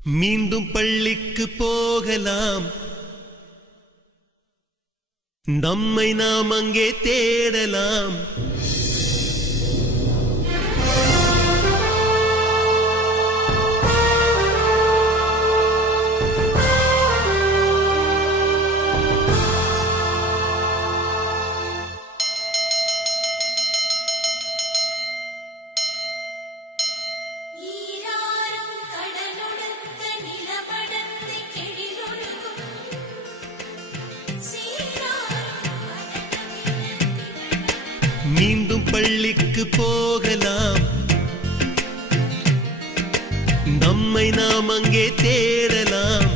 மீண்டும் பள்ளிக்கு போகலாம், நம்மை நாம் அங்கே தேடலாம். மீண்டும் பள்ளிக்கு போகலாம், நம்மை நாம் அங்கே தேடலாம்.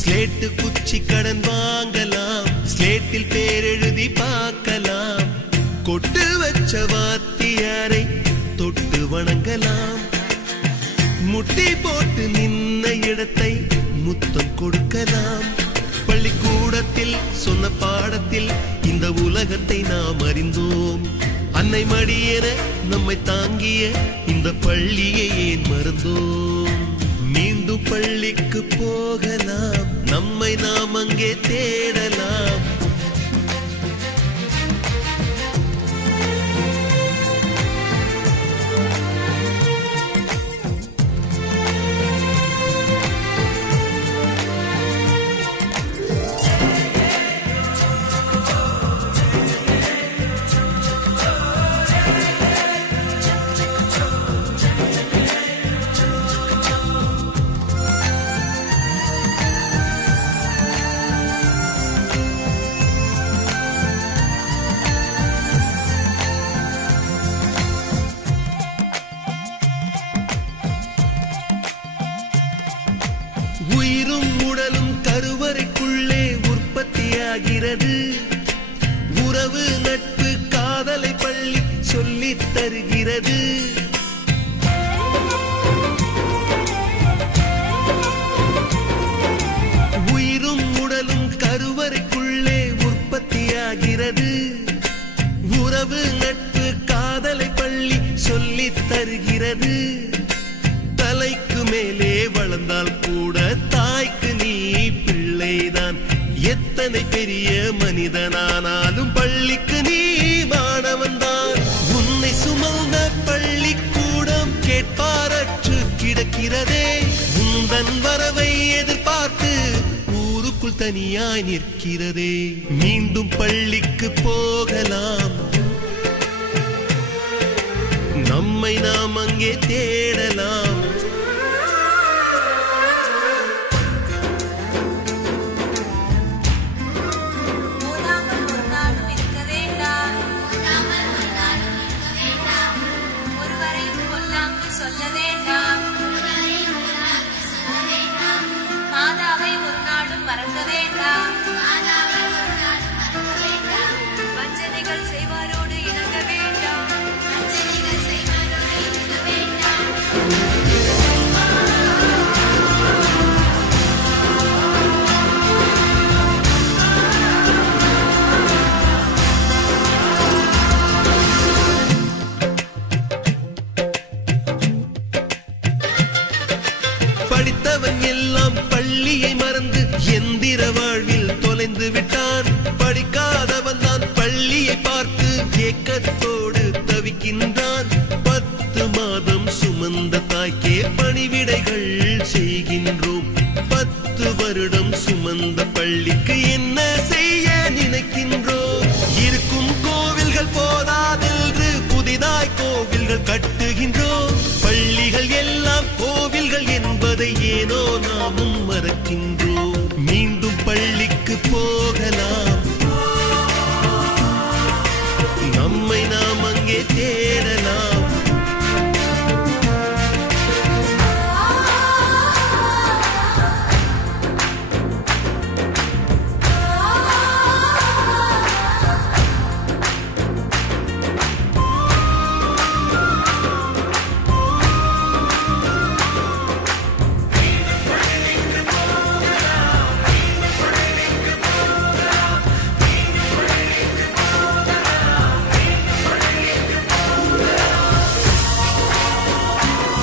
ஸ்லேட்டு குச்சி கடன் வாங்கலாம், ஸ்லேட்டில் பேர் எழுதி பார்க்கலாம். கொட்டு வச்ச வாத்தியாரை தொட்டு வணங்கலாம். முட்டி போட்டு நின்ன இடத்தை முத்தம் கொடுக்கலாம். பள்ளிக்கூடத்தில் சொன்ன பாடத்தில் இந்த உலகத்தை நாம் அறிந்தோம். அன்னை மடியென நம்மை தாங்கிய இந்த பள்ளியை ஏன் மறந்தோம்? மீண்டும் பள்ளிக்கு போகலாம், நம்மை நாம் அங்கே தேடலாம். உயிரும் உடலும் கருவறைக்குள்ளே உற்பத்தியாகிறது. உறவு நட்பு காதலை பள்ளி சொல்லித் தருகிறது. உயிரும் உடலும் கருவறைக்குள்ளே உற்பத்தியாகிறது. உறவு நட்பு காதலை பள்ளி சொல்லித் தருகிறது. தலைக்கு மேலே வளர்ந்தால் கூட தாய்க்கு நீ பிள்ளைதான். எத்தனை பெரிய மனிதனானாலும் பள்ளிக்கு நீ மாணவன்தான். உன்னை சுமந்த பள்ளிக்கூடம் கேட்பாரற்று கிடக்கிறதே. உந்தன் வரவை எதிர்பார்த்து ஊருக்குள் தனியாய் நிற்கிறதே. மீண்டும் பள்ளிக்கு போகலாம், நம்மை நாம் அங்கே தேடலாம். சொல்ல வேண்டாம், மாதாவை ஒரு நாளும் மறக்க வேண்டாம். வஞ்சனைகள் செய்வாரோடு இணங்க வேண்டாம். படித்தவன் எல்லாம் பள்ளியை மறந்து எந்திர வாழ்வில் தொலைந்து விட்டான். படிக்காதவன் தான் பள்ளியை பார்த்து ஏக்கத்தோடு தவிக்கின்றான். 10 மாதம் சுமந்த தாய்க்கே பணிவிடைகள்